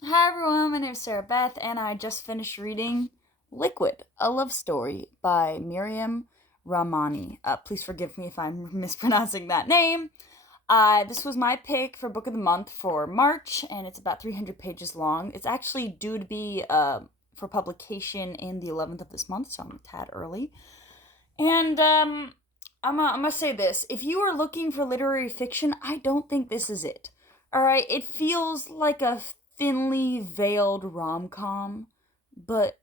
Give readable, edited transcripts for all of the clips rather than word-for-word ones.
Hi everyone, my name is Sarah Beth, and I just finished reading Liquid, a love story by Mariam Rahmani. Please forgive me if I'm mispronouncing that name. This was my pick for book of the month for March, and it's about 300 pages long. It's actually due to be for publication in the 11th of this month, so I'm a tad early. And I'm gonna say this: if you are looking for literary fiction, I don't think this is it. All right, it feels like a thinly veiled rom com, but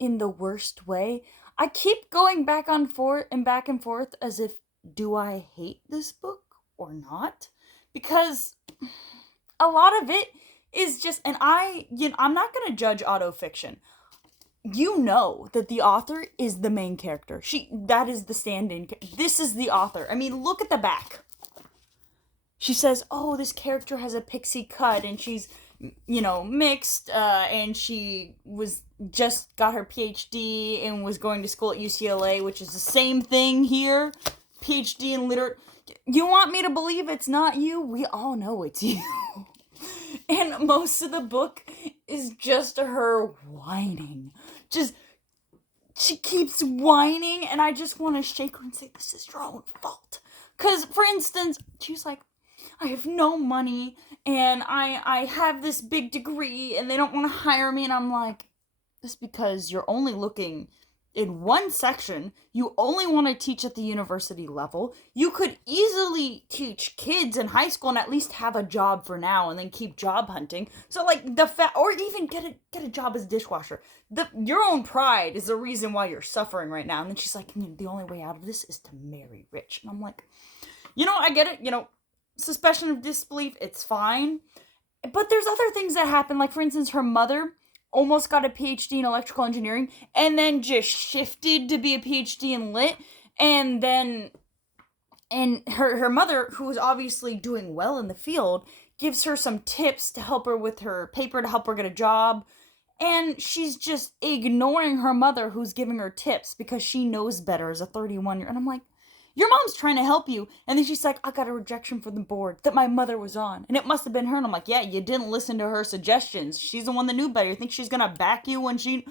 in the worst way. I keep going back and forth as if, do I hate this book or not? Because a lot of it is just, and I'm not gonna judge auto fiction. You know that the author is the main character. That is the stand-in. This is the author. I mean, look at the back. She says, "Oh, this character has a pixie cut, and she's, mixed, and she was just got her PhD and was going to school at UCLA, which is the same thing here. PhD in literature. You want me to believe it's not you? We all know it's you." And most of the book is just her whining. Just she keeps whining, and I just want to shake her and say, "This is your own fault." Because, for instance, she's like, "I have no money, and I have this big degree, and they don't want to hire me." And I'm like, "This because you're only looking in one section. You only want to teach at the university level. You could easily teach kids in high school and at least have a job for now, and then keep job hunting. So like or even get a job as a dishwasher. Your own pride is the reason why you're suffering right now." And then she's like, "The only way out of this is to marry rich." And I'm like, I get it. Suspension of disbelief. It's fine. But there's other things that happen. Like, for instance, her mother almost got a PhD in electrical engineering and then just shifted to be a PhD in lit. And then, and her mother, who was obviously doing well in the field, gives her some tips to help her with her paper to help her get a job. And she's just ignoring her mother, who's giving her tips because she knows better as a 31-year. And I'm like, your mom's trying to help you. And then she's like, "I got a rejection from the board that my mother was on, and it must have been her." And I'm like, "Yeah, you didn't listen to her suggestions. She's the one that knew better. You think she's gonna back you when she..."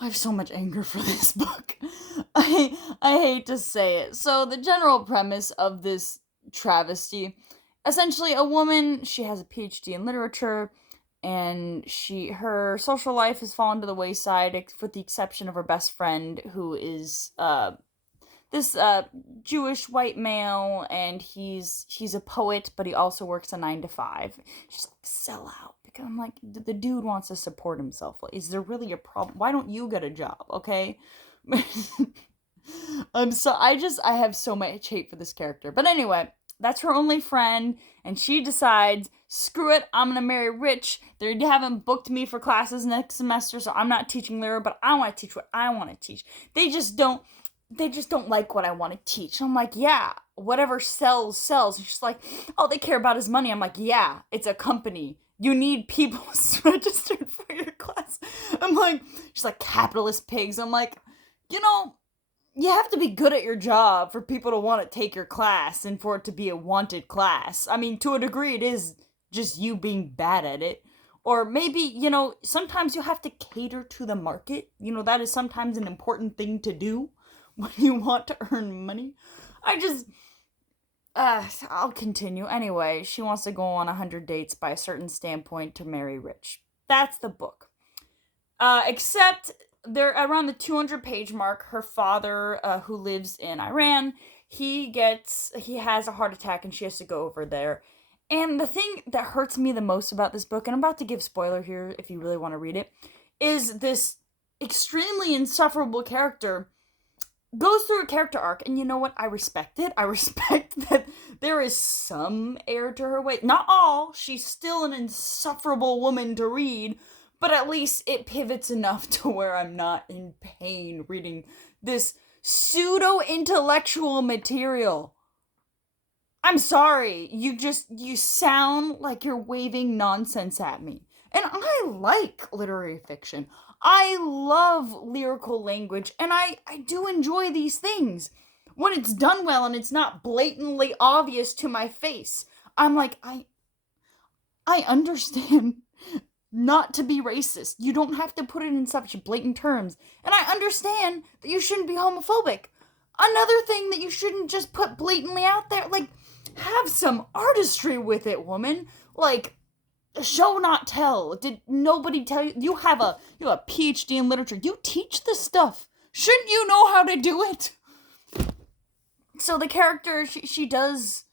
I have so much anger for this book. I hate to say it. So the general premise of this travesty, essentially a woman, she has a PhD in literature, and her social life has fallen to the wayside with the exception of her best friend, who is this Jewish white male, and he's a poet, but he also works a 9 to 5. She's like, "Sell out," because I'm like, the dude wants to support himself. Is there really a problem? Why don't you get a job? Okay. I have so much hate for this character. But anyway, that's her only friend, and she decides, screw it, I'm gonna marry rich. They haven't booked me for classes next semester, so I'm not teaching lyra, but I want to teach what I want to teach. They just don't like what I want to teach. I'm like, "Yeah, whatever sells, sells." And she's like, "Oh, they care about his money." I'm like, "Yeah, it's a company. You need people registered for your class." I'm like, she's like, "Capitalist pigs." I'm like, you know, you have to be good at your job for people to want to take your class and for it to be a wanted class. I mean, to a degree, it is just you being bad at it. Or maybe, sometimes you have to cater to the market. That is sometimes an important thing to do when you want to earn money. I just, I'll continue. Anyway, she wants to go on 100 dates by a certain standpoint to marry rich. That's the book. Except they're around the 200-page mark. Her father, who lives in Iran, he has a heart attack, and she has to go over there. And the thing that hurts me the most about this book, and I'm about to give spoiler here if you really want to read it, is this extremely insufferable character goes through a character arc, and you know what? I respect it. I respect that there is some air to her way. Not all. She's still an insufferable woman to read, but at least it pivots enough to where I'm not in pain reading this pseudo intellectual material. I'm sorry. You sound like you're waving nonsense at me. And I like literary fiction. I love lyrical language, and I do enjoy these things. When it's done well and it's not blatantly obvious to my face, I'm like, I understand not to be racist. You don't have to put it in such blatant terms. And I understand that you shouldn't be homophobic. Another thing that you shouldn't just put blatantly out there, like, have some artistry with it, woman. Like, show not tell. Did nobody tell you? You have a PhD in literature. You teach this stuff. Shouldn't you know how to do it? So the character, she does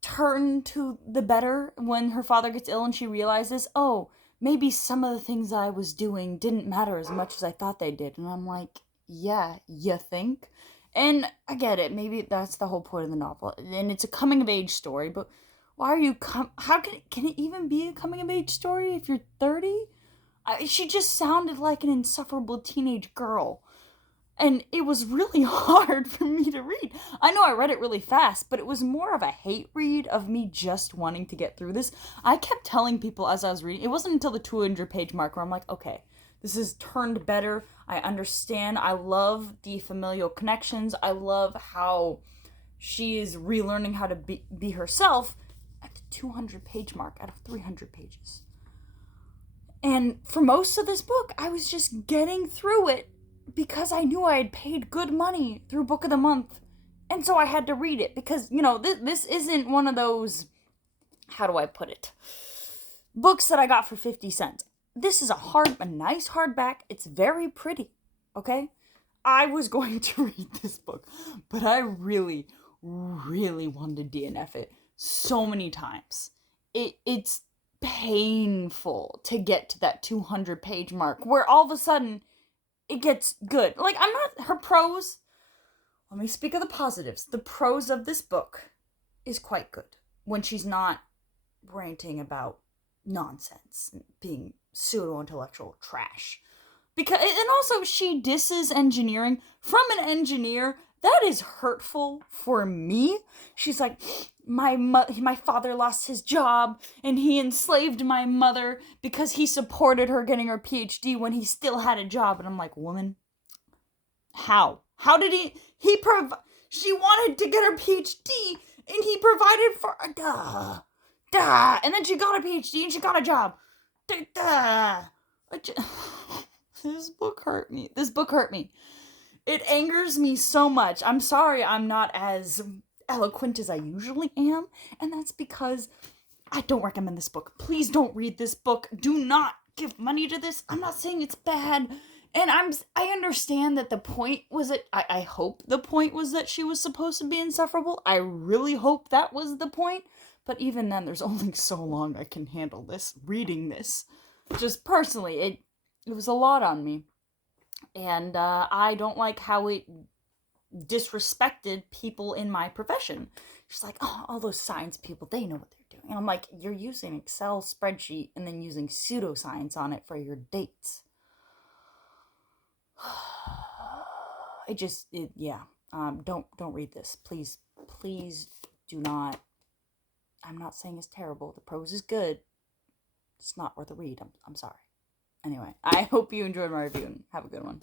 turn to the better when her father gets ill and she realizes, oh, maybe some of the things I was doing didn't matter as much as I thought they did. And I'm like, yeah, you think? And I get it. Maybe that's the whole point of the novel. And it's a coming of age story, but why are you how can it even be a coming of age story if you're 30? She just sounded like an insufferable teenage girl. And it was really hard for me to read. I know I read it really fast, but it was more of a hate read of me just wanting to get through this. I kept telling people as I was reading, it wasn't until the 200-page mark where I'm like, okay, this is turned better. I understand. I love the familial connections. I love how she is relearning how to be herself at the 200-page mark out of 300 pages. And for most of this book, I was just getting through it because I knew I had paid good money through Book of the Month. And so I had to read it because, this isn't one of those, how do I put it, books that I got for 50 cents. This is a nice hardback. It's very pretty, okay? I was going to read this book, but I really, really wanted to DNF it so many times. It's painful to get to that 200-page mark where all of a sudden it gets good. Like, her prose, let me speak of the positives. The prose of this book is quite good when she's not ranting about nonsense and being pseudo-intellectual trash. And also she disses engineering from an engineer. That is hurtful for me. She's like, my father lost his job and he enslaved my mother because he supported her getting her PhD when he still had a job. And I'm like, woman, how? How did she wanted to get her PhD and he provided for and then she got a PhD and she got a job. This book hurt me. It angers me so much. I'm sorry I'm not as eloquent as I usually am, and that's because I don't recommend this book. Please don't read this book. Do not give money to this. I'm not saying it's bad, and I understand that the point was that I hope the point was that she was supposed to be insufferable. I really hope that was the point, but even then, there's only so long I can handle this, reading this. Just personally, it was a lot on me. And I don't like how it disrespected people in my profession. She's like, oh, all those science people, they know what they're doing. And I'm like, you're using Excel spreadsheet and then using pseudoscience on it for your dates. Don't read this. Please do not. I'm not saying it's terrible. The prose is good. It's not worth a read. I'm sorry. Anyway, I hope you enjoyed my review and have a good one.